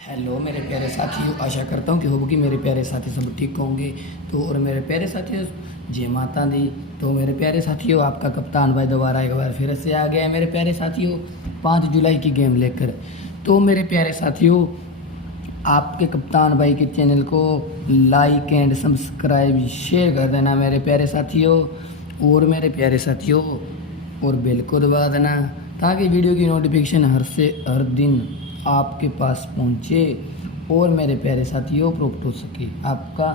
Hello मेरे प्यारे साथियों, आशा करता हूँ कि होगी मेरे प्यारे साथी सब ठीक होंगे। तो और मेरे प्यारे साथियों, जय माता दी। तो मेरे प्यारे साथियों, आपका कप्तान भाई दोबारा एक बार फिर से आ गया है मेरे प्यारे साथियों 5 जुलाई की गेम लेकर। तो मेरे प्यारे साथियों, आपके कप्तान भाई के चैनल को लाइक एंड सब्सक्राइब शेयर कर देना मेरे प्यारे साथियों। और मेरे प्यारे साथियों, और बेल को दबा देना ताकि वीडियो की नोटिफिकेशन हर दिन आपके पास पहुंचे और मेरे प्यारे साथियों प्राप्त हो सके आपका।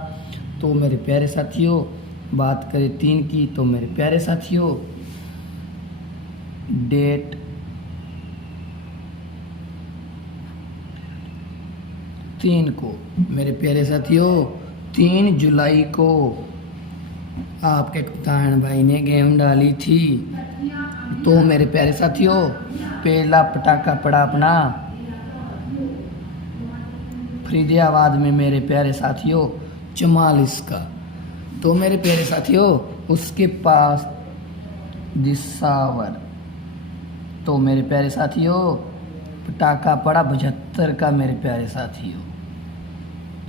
तो मेरे प्यारे साथियों, बात करें 3 की, तो मेरे प्यारे साथियों डेट 3 को, मेरे प्यारे साथियों 3 जुलाई को आपके कप्तान भाई ने गेम डाली थी। तो मेरे प्यारे साथियों, पहला पटाखा पड़ा अपना फरीदाबाद में मेरे प्यारे साथियों 44 का। तो मेरे प्यारे साथियों, उसके पास दिसावर। तो मेरे प्यारे साथियों, पटाखा पड़ा 75 का मेरे प्यारे साथियों।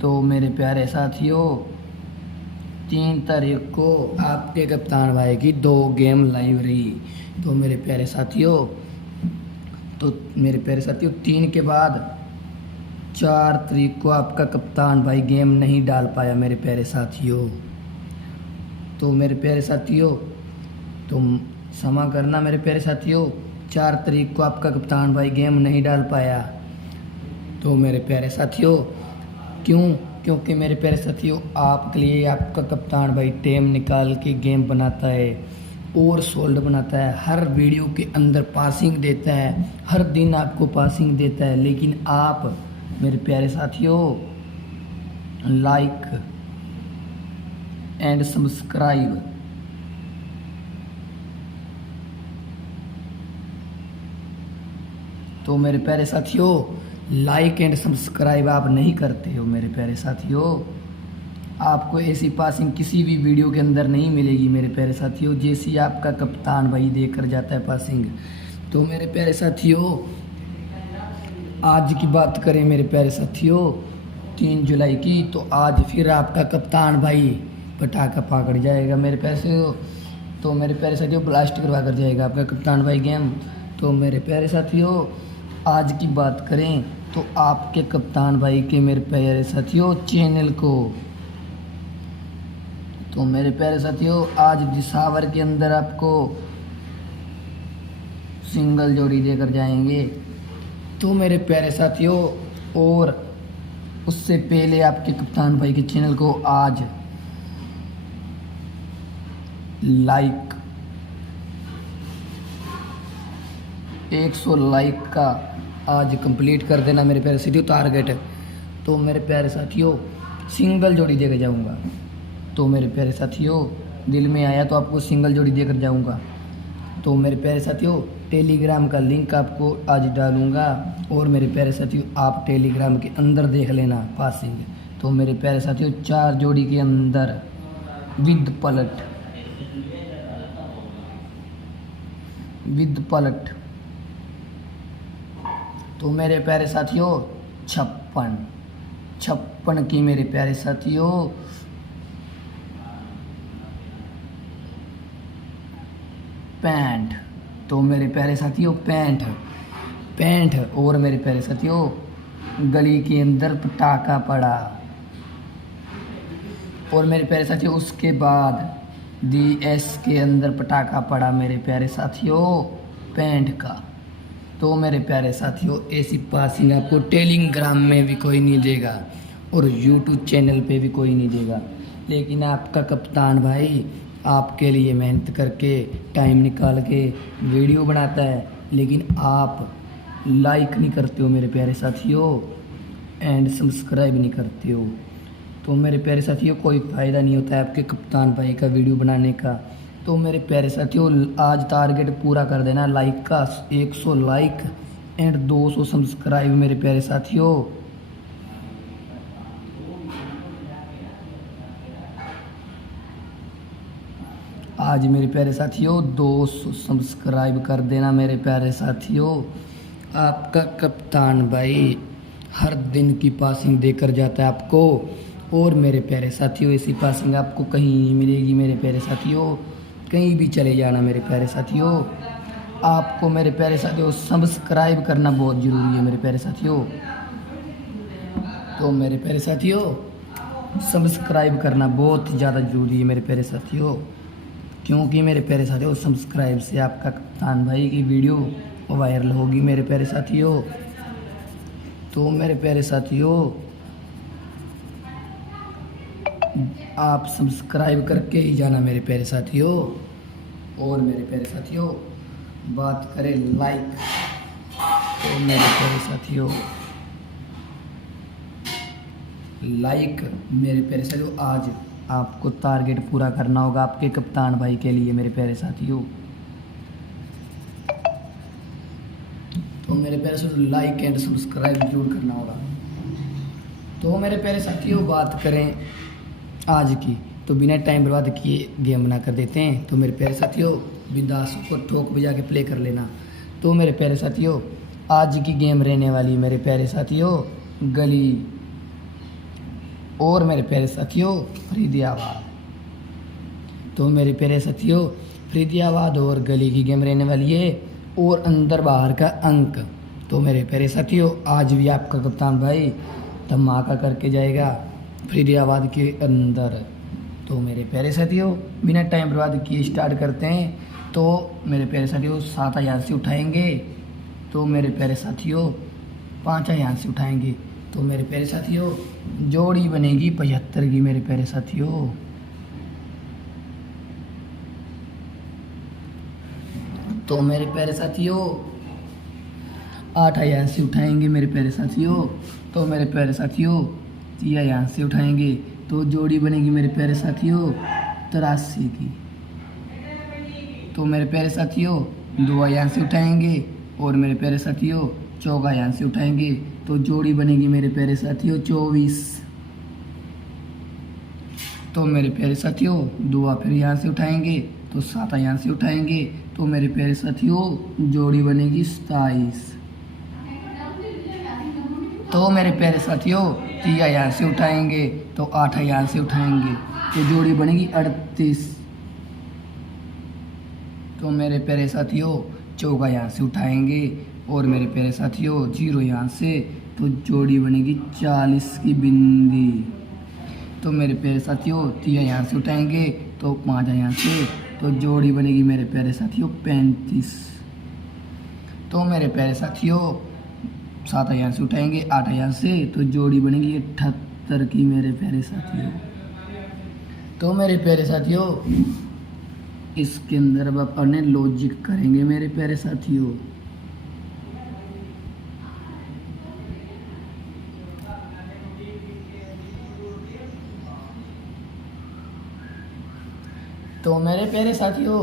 तो मेरे प्यारे साथियों, 3 तारीख को आपके कप्तान भाई की 2 गेम लाइव रही। तो मेरे प्यारे साथियों, 3 के बाद 4 तारीख को आपका कप्तान भाई गेम नहीं डाल पाया मेरे प्यारे साथियों। तो मेरे प्यारे साथियों, तुम क्षमा करना मेरे प्यारे साथियों, 4 तारीख को आपका कप्तान भाई गेम नहीं डाल पाया। तो मेरे प्यारे साथियों, क्योंकि मेरे प्यारे साथियों, आपके लिए आपका कप्तान भाई टाइम निकाल के गेम बनाता है और सोल्ड बनाता है, हर वीडियो के अंदर पासिंग देता है, हर दिन आपको पासिंग देता है। लेकिन आप मेरे प्यारे साथियों लाइक एंड सब्सक्राइब तो मेरे प्यारे साथियों लाइक एंड सब्सक्राइब आप नहीं करते हो मेरे प्यारे साथियों। आपको ऐसी पासिंग किसी भी वीडियो के अंदर नहीं मिलेगी मेरे प्यारे साथियों, जैसी आपका कप्तान भाई देकर जाता है पासिंग। तो मेरे प्यारे साथियों, आज की बात करें मेरे प्यारे साथियों 3 जुलाई की, तो आज फिर आपका कप्तान भाई पटाखा पकड़ जाएगा मेरे प्यारे साथियों। तो मेरे प्यारे साथियों, ब्लास्ट करवा कर जाएगा आपका कप्तान भाई गेम। तो मेरे प्यारे साथियों, आज की बात करें तो आपके कप्तान भाई के मेरे प्यारे साथियों चैनल को, तो मेरे प्यारे साथियों आज दिसावर के अंदर आपको सिंगल जोड़ी देकर जाएंगे। तो मेरे प्यारे साथियों, और उससे पहले आपके कप्तान भाई के चैनल को आज लाइक 100 लाइक का आज कंप्लीट कर देना मेरे प्यारे साथियों टारगेट। तो मेरे प्यारे साथियों सिंगल जोड़ी देकर जाऊंगा। तो मेरे प्यारे साथियों, दिल में आया तो आपको सिंगल जोड़ी देकर जाऊंगा। तो मेरे प्यारे साथियों, टेलीग्राम का लिंक आपको आज डालूंगा और मेरे प्यारे साथियों आप टेलीग्राम के अंदर देख लेना पासिंग। तो मेरे प्यारे साथियों 4 जोड़ी के अंदर विद पलट। तो मेरे प्यारे साथियों 56 की मेरे प्यारे साथियों पैंट। तो मेरे प्यारे साथियों पैंट और मेरे प्यारे साथियों गली के अंदर पटाखा पड़ा। और मेरे प्यारे साथियों उसके बाद DS के अंदर पटाखा पड़ा मेरे प्यारे साथियों पैंट का। तो मेरे प्यारे साथियों, ऐसी पासिंग आपको टेलीग्राम में भी कोई नहीं देगा और YouTube चैनल पे भी कोई नहीं देगा। लेकिन आपका कप्तान भाई आपके लिए मेहनत करके टाइम निकाल के वीडियो बनाता है, लेकिन आप लाइक नहीं करते हो मेरे प्यारे साथियों एंड सब्सक्राइब नहीं करते हो। तो मेरे प्यारे साथियों, कोई फ़ायदा नहीं होता है आपके कप्तान भाई का वीडियो बनाने का। तो मेरे प्यारे साथियों, आज टारगेट पूरा कर देना लाइक का, 100 लाइक एंड 200 सब्सक्राइब मेरे प्यारे साथियों। आज मेरे प्यारे साथियों 200 सब्सक्राइब कर देना मेरे प्यारे साथियों। आपका कप्तान भाई हर दिन की पासिंग देकर जाता है आपको। और मेरे प्यारे साथियों, ऐसी पासिंग आपको कहीं नहीं मिलेगी मेरे प्यारे साथियों। कहीं भी चले जाना मेरे प्यारे साथियों। आपको मेरे प्यारे साथियों सब्सक्राइब करना बहुत ज़रूरी है मेरे प्यारे साथियों। तो मेरे प्यारे साथियों, सब्सक्राइब करना बहुत ज़्यादा ज़रूरी है मेरे प्यारे साथियों, क्योंकि मेरे प्यारे साथियों सब्सक्राइब से आपका कप्तान भाई की वीडियो वायरल होगी मेरे प्यारे साथियों। तो मेरे प्यारे साथियों, आप सब्सक्राइब करके ही जाना मेरे प्यारे साथियों। और मेरे प्यारे साथियों, बात करें लाइक, तो मेरे प्यारे साथियों लाइक मेरे प्यारे साथियों, आज आपको टारगेट पूरा करना होगा आपके कप्तान भाई के लिए मेरे प्यारे साथियों। तो मेरे प्यारे साथियों लाइक एंड सब्सक्राइब जरूर करना होगा। तो मेरे प्यारे साथियों, बात करें आज की, तो बिना टाइम बर्बाद किए गेम बना कर देते हैं। तो मेरे प्यारे साथियों, बिंदास को ठोक बजा के प्ले कर लेना। तो मेरे प्यारे साथियों, आज की गेम रहने वाली मेरे प्यारे साथियों गली और मेरे प्यारे साथियों फरीदियाबाद। तो मेरे प्यारे साथियों, फरीदियाबाद और गली की गेम रहने वाली है, और अंदर बाहर का अंक। तो मेरे प्यारे साथियों, आज भी आपका कप्तान भाई धमाका करके जाएगा फरीदियाबाद के अंदर। तो मेरे प्यारे साथियों, बिना टाइम बर्बाद किए स्टार्ट करते हैं। तो मेरे प्यारे साथियों 7 यहाँ से उठाएंगे। तो मेरे प्यारे साथियों 5 यहाँ से उठाएंगे। तो मेरे प्यारे साथियों जोड़ी बनेगी 75 की मेरे प्यारे साथियों। तो मेरे प्यारे साथियों 8 यहाँ से उठाएंगे मेरे प्यारे साथियों। तो मेरे प्यारे साथियों 3 यहाँ से उठाएंगे। तो जोड़ी बनेगी मेरे प्यारे साथियों 83 की। तो मेरे प्यारे साथियों 2 यहाँ से उठाएंगे, और मेरे प्यारे साथियों चौका यहाँ से उठाएंगे। तो जोड़ी बनेगी मेरे प्यारे साथियों 24। तो मेरे प्यारे साथियों 2 फिर यहाँ से उठाएंगे। तो 7 यहाँ से उठाएंगे। तो मेरे प्यारे साथियों जोड़ी बनेगी 27। तो मेरे प्यारे साथियों 3 यहाँ से उठाएंगे। तो 8 यहाँ से उठाएंगे। तो जोड़ी बनेगी 38। तो मेरे प्यारे साथियों चौका यहाँ से उठाएंगे, और मेरे प्यारे साथियों 0 यहाँ से। तो जोड़ी बनेगी 40 की बिंदी। तो मेरे प्यारे साथियों 3 यहाँ से उठाएंगे। तो 5 यहाँ से। तो जोड़ी बनेगी मेरे प्यारे साथियों 35। तो मेरे प्यारे साथियों 7 यहाँ से उठाएंगे, 8 यहाँ से। तो जोड़ी बनेगी 78 की मेरे प्यारे साथियों। तो मेरे प्यारे साथियों इसके अंदर अब अपन लॉजिक करेंगे मेरे प्यारे साथियों। तो मेरे प्यारे साथियों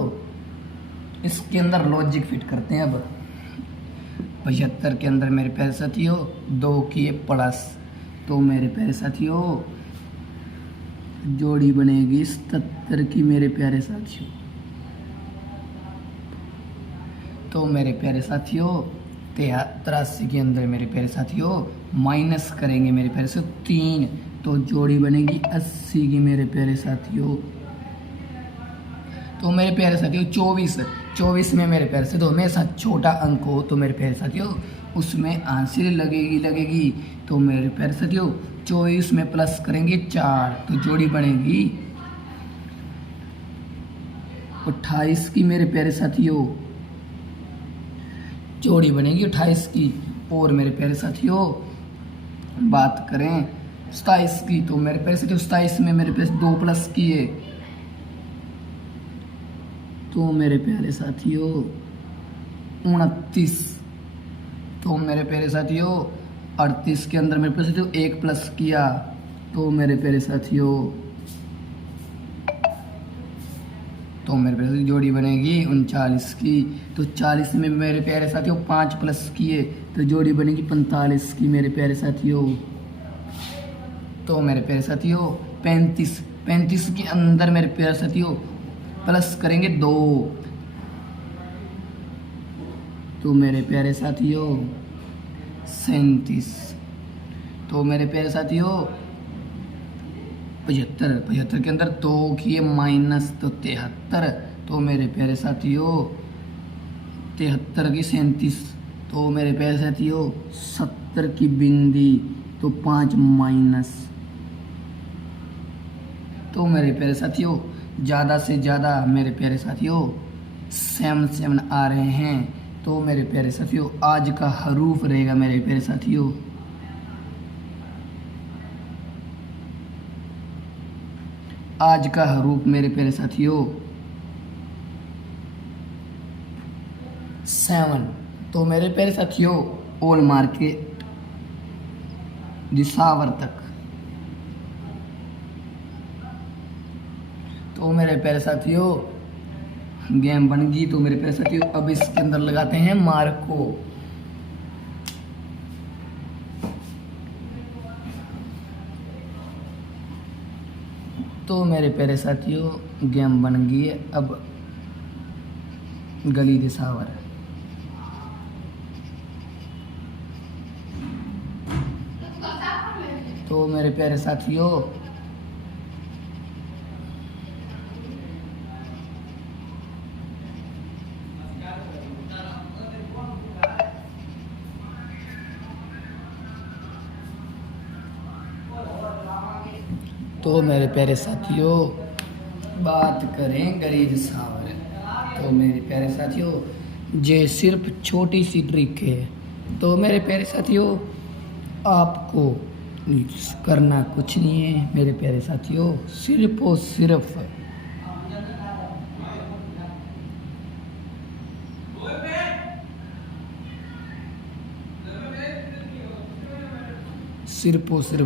इसके अंदर लॉजिक फिट करते हैं अब। 75 के अंदर मेरे प्यारे साथियों 2 की प्लस। तो मेरे प्यारे साथियों जोड़ी बनेगी 77 की मेरे प्यारे साथियों। तो मेरे प्यारे साथियों 83 के अंदर मेरे प्यारे साथियों माइनस करेंगे मेरे प्यारे से 3। तो जोड़ी बनेगी 80 की मेरे प्यारे साथियों। तो मेरे प्यारे साथियों 24 में मेरे प्यारे साथियों हमेशा छोटा अंक हो, तो मेरे प्यारे साथियों उसमें आंसर लगेगी। तो मेरे प्यारे साथियों 24 में प्लस करेंगे 4। तो जोड़ी बनेगी 28 की मेरे प्यारे साथियों। जोड़ी बनेगी 28 की। और मेरे प्यारे साथियों बात करें 27 की। तो मेरे प्यारे साथियों 27 में मेरे पास 2 प्लस किए। तो मेरे प्यारे साथियों 29। तो मेरे प्यारे साथियों 38 के अंदर मेरे प्यारे साथियों 1 प्लस किया। तो मेरे प्यारे साथियों जोड़ी बनेगी 39 की। तो 40 में मेरे प्यारे साथियों 5 प्लस किए। तो जोड़ी बनेगी 45 की मेरे प्यारे साथियों। तो मेरे प्यारे साथियों 35 के अंदर मेरे प्यारे साथियों प्लस करेंगे 2। तो मेरे प्यारे साथियों 37। तो मेरे प्यारे साथियों 75, 75 के अंदर 2 किए माइनस तो 73। तो मेरे प्यारे साथियों 73 की 37। तो मेरे प्यारे साथियों 70 की बिंदी तो 5 माइनस। तो मेरे प्यारे साथियों ज़्यादा से ज़्यादा मेरे प्यारे साथियों 7 7 आ रहे हैं। तो मेरे प्यारे साथियों आज का हरूफ रहेगा मेरे प्यारे साथियों आज का हरूफ मेरे प्यारे साथियों 7। तो मेरे प्यारे साथियों ऑल मार्केट दिसावर तक। तो मेरे प्यारे साथियों गेम बन गई। तो मेरे प्यारे साथियों अब इसके अंदर लगाते हैं मार्को। तो मेरे प्यारे साथियों गेम बन गई है अब गली दिसावर। तो मेरे प्यारे साथियों तो मेरे प्यारे साथियों बात करें गली दिसावर। तो मेरे प्यारे साथियों ये सिर्फ छोटी सी ट्रिक है। तो मेरे प्यारे साथियों आपको करना कुछ नहीं है मेरे प्यारे साथियों, सिर्फ और सिर्फ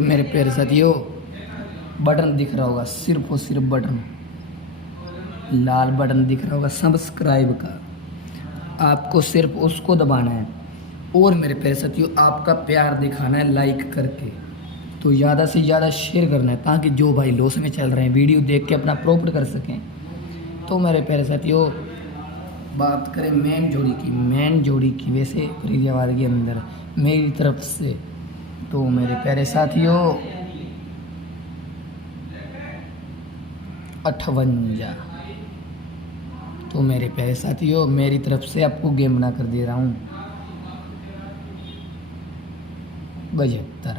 मेरे प्यारे साथियों बटन दिख रहा होगा, सिर्फ और सिर्फ बटन, लाल बटन दिख रहा होगा सब्सक्राइब का, आपको सिर्फ उसको दबाना है। और मेरे प्यारे साथियों आपका प्यार दिखाना है लाइक करके। तो ज़्यादा से ज़्यादा शेयर करना है ताकि जो भाई लॉस में चल रहे हैं वीडियो देख के अपना प्रॉफिट कर सकें। तो मेरे प्यारे साथियों बात करें मेन जोड़ी की वैसे फरीदाबाद के अंदर मेरी तरफ से। तो मेरे प्यारे साथियों 58। तो मेरे प्यारे साथियों मेरी तरफ से आपको गेम बना कर दे रहा हूँ 72।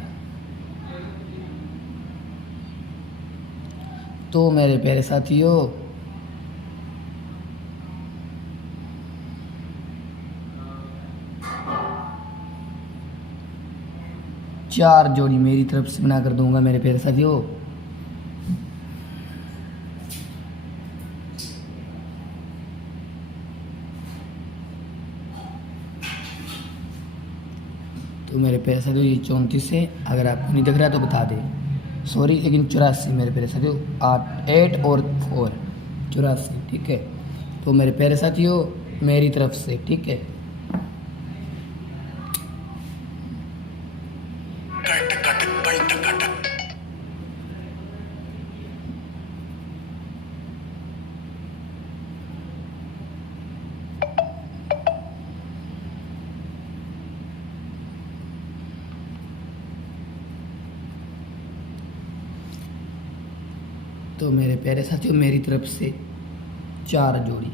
तो मेरे प्यारे साथियों चार जोड़ी मेरी तरफ से बना कर दूंगा मेरे प्यारे साथियों। तो मेरे प्यारे साथियों ये 34 है, अगर आपको नहीं दिख रहा तो बता दे, सॉरी, लेकिन 84 मेरे प्यारे साथियों 8 और 4 84, ठीक है। तो मेरे प्यारे साथियों मेरी तरफ से, ठीक है। तो मेरे प्यारे साथियों मेरी तरफ से 4 जोड़ी।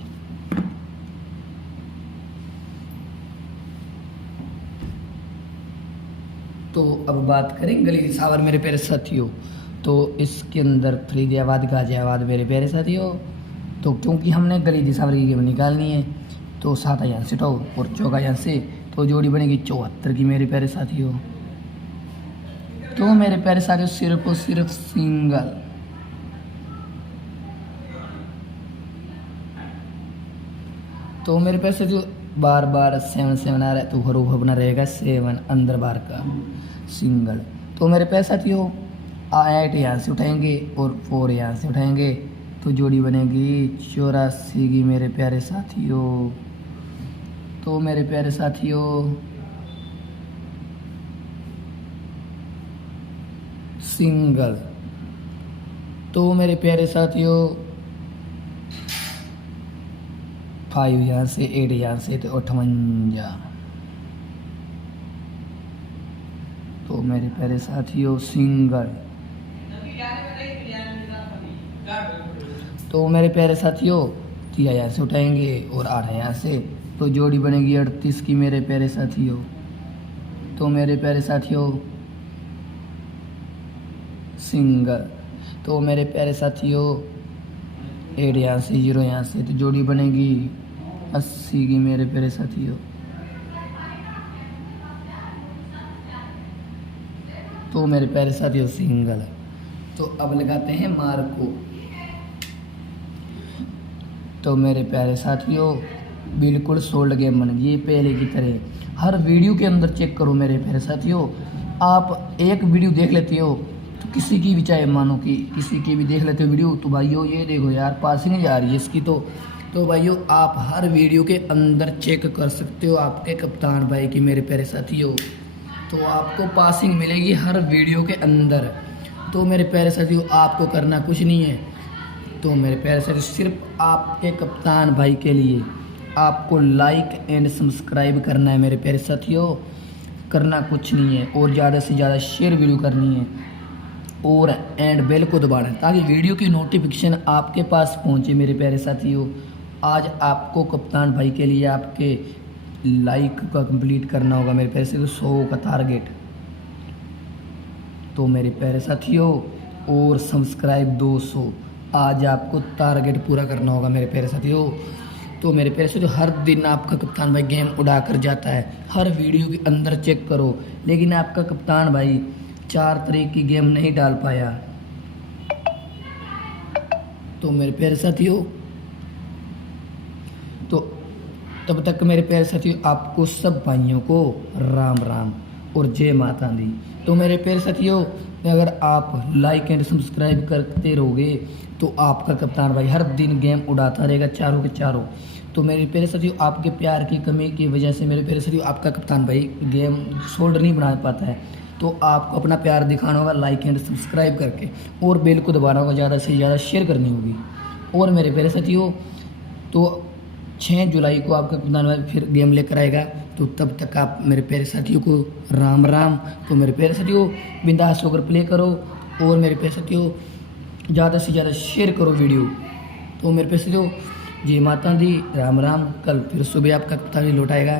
तो अब बात करें गली दिसावर मेरे प्यारे साथियों। तो इसके अंदर फरीदाबाद गाजियाबाद मेरे प्यारे साथियों। तो क्योंकि हमने गली दिसावर की गेम निकालनी है तो 7 यहाँ से उठाओ और 14 यहाँ से, तो जोड़ी बनेगी 74 की मेरे प्यारे साथियों। तो मेरे प्यारे साथियों सिर्फ और सिर्फ सिंगल। तो मेरे पास जो बार बार 7 7 आ रहा है तो हरूफ अपना रहेगा 7 अंदर बार का सिंगल। तो मेरे पास साथियों 8 यहाँ से उठाएंगे और 4 यहाँ से उठाएंगे तो जोड़ी बनेगी 84 की मेरे प्यारे साथियों। तो मेरे प्यारे साथियों सिंगल। तो मेरे प्यारे साथियों 5 यहाँ से 8 यहाँ से तो 58। तो तो मेरे प्यारे साथियों सिंगल। तो मेरे प्यारे साथियों 3 यहाँ से उठाएंगे और 8 यहाँ से, तो जोड़ी बनेगी 38 की मेरे प्यारे साथियों। तो मेरे प्यारे साथियों सिंगल। तो मेरे प्यारे साथियों 8 यहाँ से 0 यहाँ से, तो जोड़ी बनेगी 80 की मेरे प्यारे साथियों। तो मेरे प्यारे साथियों सिंगल। तो अब लगाते हैं मार्को। तो मेरे प्यारे साथियों बिल्कुल सोल्ड गेम बन गई पहले की तरह। हर वीडियो के अंदर चेक करो मेरे प्यारे साथियों। आप एक वीडियो देख लेते हो तो किसी की भी, चाहे मानो कि किसी की भी देख लेते हो वीडियो, तो भाइयों ये देखो यार पासिंग जा रही है इसकी। तो भाइयों आप हर वीडियो के अंदर चेक कर सकते हो आपके कप्तान भाई की मेरे प्यारे साथियों। तो आपको पासिंग मिलेगी हर वीडियो के अंदर। तो मेरे प्यारे साथियों आपको करना कुछ नहीं है। तो मेरे प्यारे साथियों सिर्फ आपके कप्तान भाई के लिए आपको लाइक एंड सब्सक्राइब करना है मेरे प्यारे साथियों, करना कुछ नहीं है। और ज़्यादा से ज़्यादा शेयर वीडियो करनी है और एंड बेल को दबाना है ताकि वीडियो की नोटिफिकेशन आपके पास पहुंचे मेरे प्यारे साथियों। आज आपको कप्तान भाई के लिए आपके लाइक का कंप्लीट करना होगा मेरे प्यारे साथियों, 100 का टारगेट। तो मेरे प्यारे साथियों और सब्सक्राइब 200, आज आपको टारगेट पूरा करना होगा मेरे प्यारे साथियों। तो मेरे प्यारे साथियों हर दिन आपका कप्तान भाई गेम उड़ा कर जाता है, हर वीडियो के अंदर चेक करो, लेकिन आपका कप्तान भाई 4 तरह की गेम नहीं डाल पाया। तो मेरे प्यारे साथियों तो तब तक मेरे प्यारे साथियों आपको सब भाइयों को राम राम और जय माता दी। तो मेरे प्यारे साथियों अगर आप लाइक एंड सब्सक्राइब करते रहोगे तो आपका कप्तान भाई हर दिन गेम उड़ाता रहेगा, चारों के चारों। तो मेरे प्यारे साथियों आपके प्यार की कमी की वजह से मेरे प्यारे साथियों आपका कप्तान भाई गेम सोल्ड नहीं बना पाता है। तो आपको अपना प्यार दिखाना होगा लाइक एंड सब्सक्राइब करके, और बेल को दबाना होगा, ज़्यादा से ज़्यादा शेयर करनी होगी। और मेरे प्यारे साथियों तो 6 जुलाई को आपका कप्तान भाई फिर गेम लेकर आएगा। तो तब तक आप मेरे प्यारे साथियों को राम राम। तो मेरे प्यारे साथियों बिंदास होकर प्ले करो और मेरे प्यारे साथियों ज़्यादा से ज़्यादा शेयर करो वीडियो। तो मेरे प्यारे साथियों जय माता दी, राम राम। कल फिर सुबह आपका कप्तान लौटाएगा।